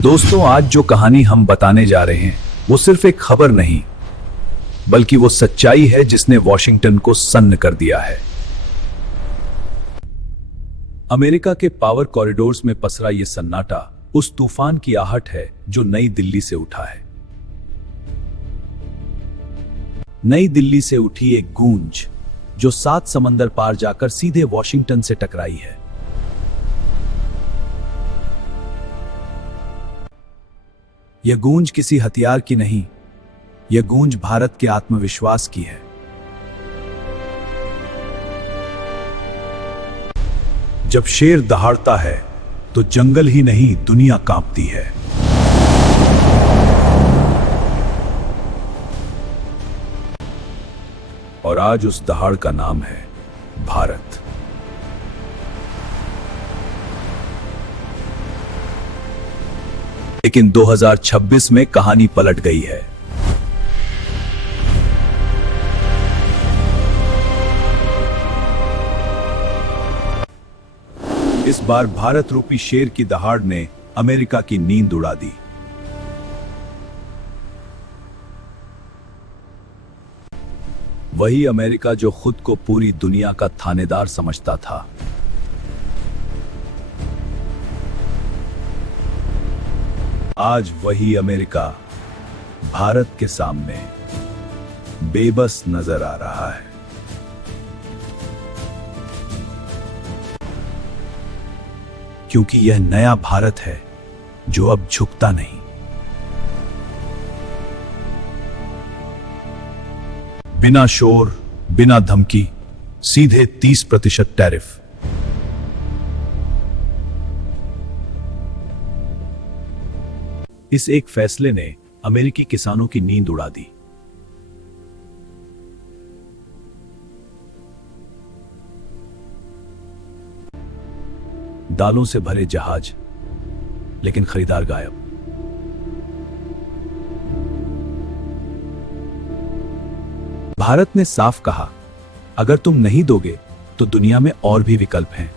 दोस्तों, आज जो कहानी हम बताने जा रहे हैं वो सिर्फ एक खबर नहीं, बल्कि वो सच्चाई है जिसने वॉशिंगटन को सन्न कर दिया है। अमेरिका के पावर कॉरिडोर्स में पसरा ये सन्नाटा उस तूफान की आहट है जो नई दिल्ली से उठा है। नई दिल्ली से उठी एक गूंज जो 7 समंदर पार जाकर सीधे वॉशिंगटन से टकराई है। यह गूंज किसी हथियार की नहीं, यह गूंज भारत के आत्मविश्वास की है। जब शेर दहाड़ता है तो जंगल ही नहीं, दुनिया कांपती है। और आज उस दहाड़ का नाम है भारत। लेकिन 2026 में कहानी पलट गई है। इस बार भारत रूपी शेर की दहाड़ ने अमेरिका की नींद उड़ा दी। वही अमेरिका जो खुद को पूरी दुनिया का थानेदार समझता था, आज वही अमेरिका भारत के सामने बेबस नजर आ रहा है। क्योंकि यह नया भारत है जो अब झुकता नहीं। बिना शोर, बिना धमकी, सीधे 30% टैरिफ। इस एक फैसले ने अमेरिकी किसानों की नींद उड़ा दी। दालों से भरे जहाज, लेकिन खरीदार गायब। भारत ने साफ कहा, अगर तुम नहीं दोगे तो दुनिया में और भी विकल्प हैं।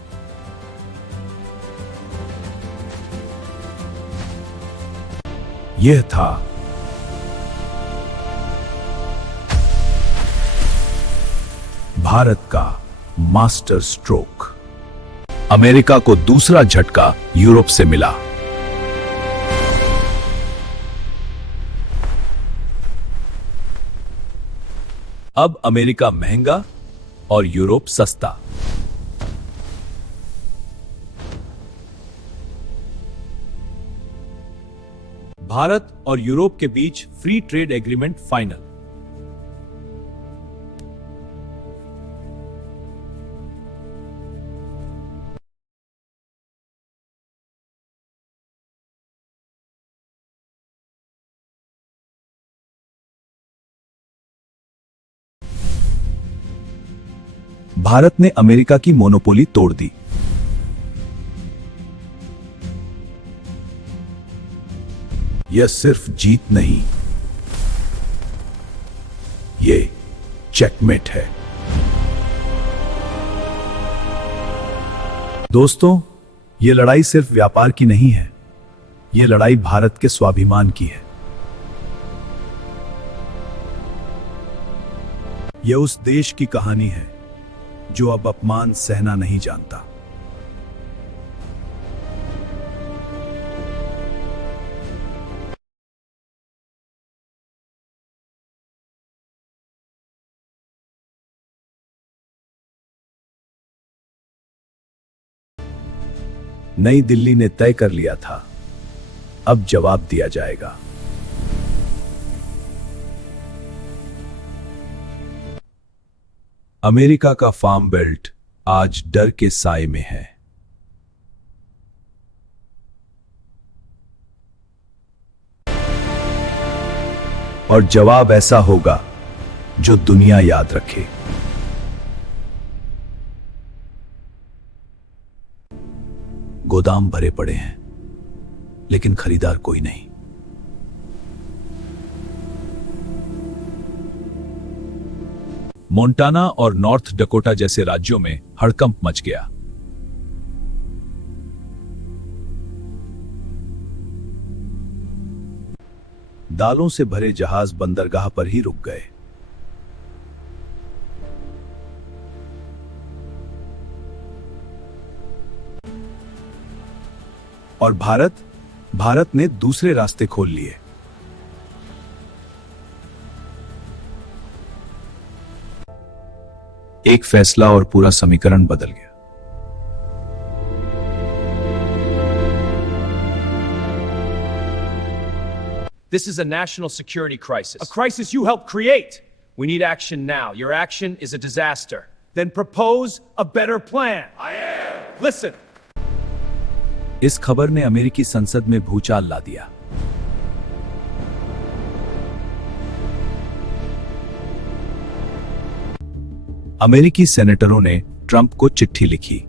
यह था भारत का मास्टर स्ट्रोक। अमेरिका को दूसरा झटका यूरोप से मिला। अब अमेरिका महंगा और यूरोप सस्ता। भारत और यूरोप के बीच free trade agreement final. Bharat ने अमेरिका की मोनोपोली तोड़ दी। यह सिर्फ जीत नहीं, यह चेकमेट है। दोस्तों, यह लड़ाई सिर्फ व्यापार की नहीं है, यह लड़ाई भारत के स्वाभिमान की है। यह उस देश की कहानी है जो अब अपमान सहना नहीं जानता। नई दिल्ली ने तय कर लिया था, अब जवाब दिया जाएगा। अमेरिका का फार्म बेल्ट आज डर के साए में है। और जवाब ऐसा होगा जो दुनिया याद रखे। गोदाम भरे पड़े हैं, लेकिन खरीदार कोई नहीं। मोंटाना और नॉर्थ डकोटा जैसे राज्यों में हड़कंप मच गया। दालों से भरे जहाज बंदरगाह पर ही रुक गए। और भारत ने दूसरे रास्ते खोल लिए। एक फैसला और पूरा समीकरण बदल गया। This is a national security crisis. A crisis you helped create. We need action now. Your action is a disaster. Then propose a better plan. I am. Listen. इस खबर ने अमेरिकी संसद में भूचाल ला दिया। अमेरिकी सेनेटरों ने ट्रंप को चिट्ठी लिखी।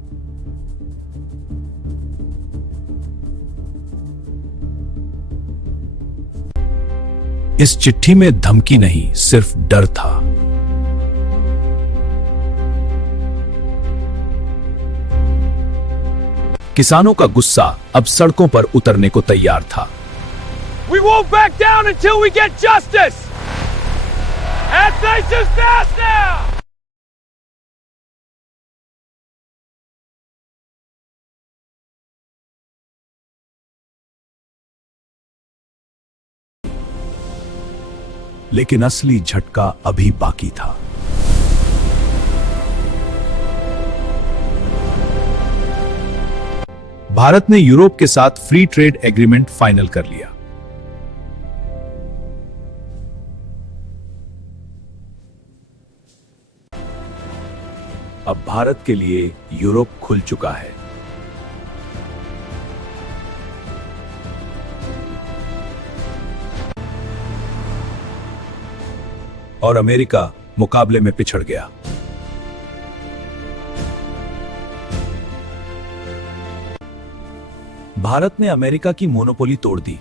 इस चिट्ठी में धमकी नहीं, सिर्फ डर था। किसानों का गुस्सा अब सड़कों पर उतरने को तैयार था। We won't back down until we get justice. And this is fast now. लेकिन असली झटका अभी बाकी था। भारत ने यूरोप के साथ फ्री ट्रेड एग्रीमेंट फाइनल कर लिया। अब भारत के लिए यूरोप खुल चुका है। और अमेरिका मुकाबले में पिछड़ गया। भारत ने अमेरिका की मोनोपोली तोड़ दी।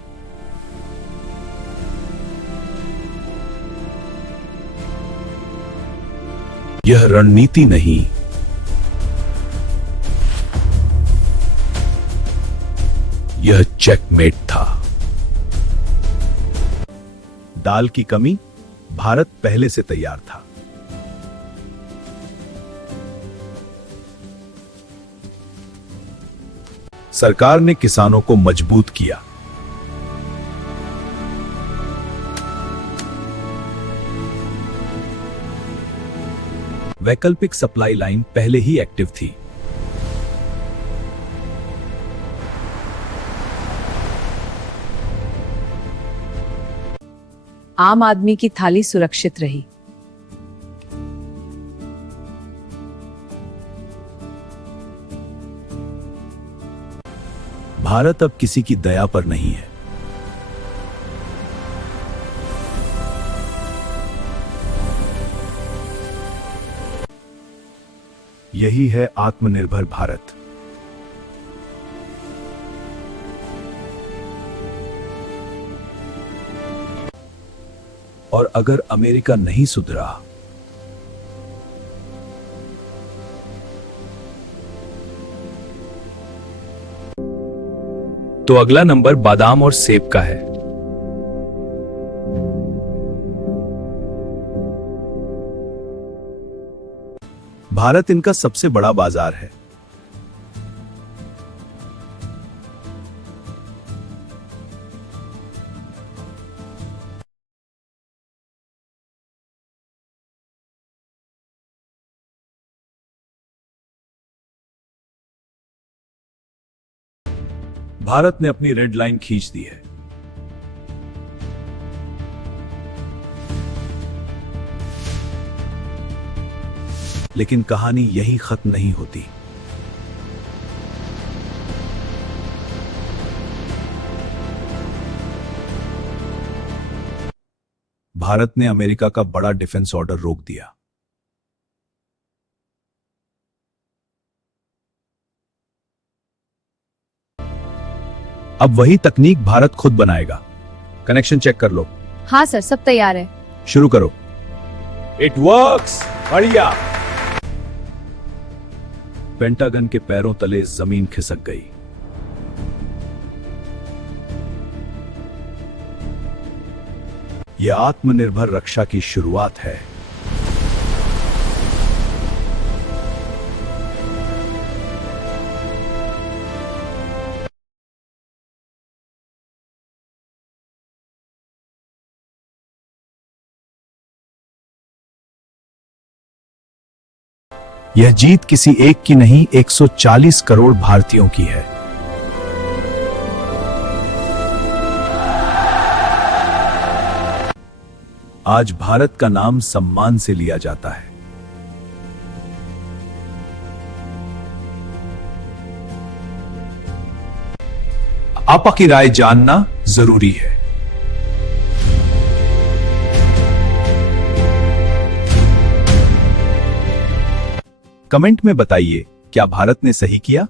यह रणनीति नहीं, यह चेकमेट था। दाल की कमी, भारत पहले से तैयार था। सरकार ने किसानों को मजबूत किया। वैकल्पिक सप्लाई लाइन पहले ही एक्टिव थी। आम आदमी की थाली सुरक्षित रही। भारत अब किसी की दया पर नहीं है। यही है आत्मनिर्भर भारत। और अगर अमेरिका नहीं सुधरा तो अगला नंबर बादाम और सेब का है। भारत इनका सबसे बड़ा बाजार है। भारत ने अपनी रेड लाइन खींच दी है। लेकिन कहानी यही खत्म नहीं होती। भारत ने अमेरिका का बड़ा डिफेंस ऑर्डर रोक दिया। अब वही तकनीक भारत खुद बनाएगा। कनेक्शन चेक कर लो। हाँ सर, सब तैयार है। शुरू करो। It works. बढ़िया। पेंटागन के पैरों तले जमीन खिसक गई। यह आत्मनिर्भर रक्षा की शुरुआत है। यह जीत किसी एक की नहीं, 140 करोड़ भारतीयों की है। आज भारत का नाम सम्मान से लिया जाता है। आपकी राय जानना जरूरी है। कमेंट में बताइए, क्या भारत ने सही किया?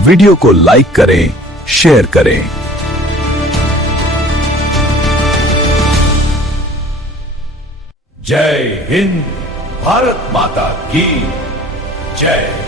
वीडियो को लाइक करें, शेयर करें। जय हिंद, भारत माता की जय।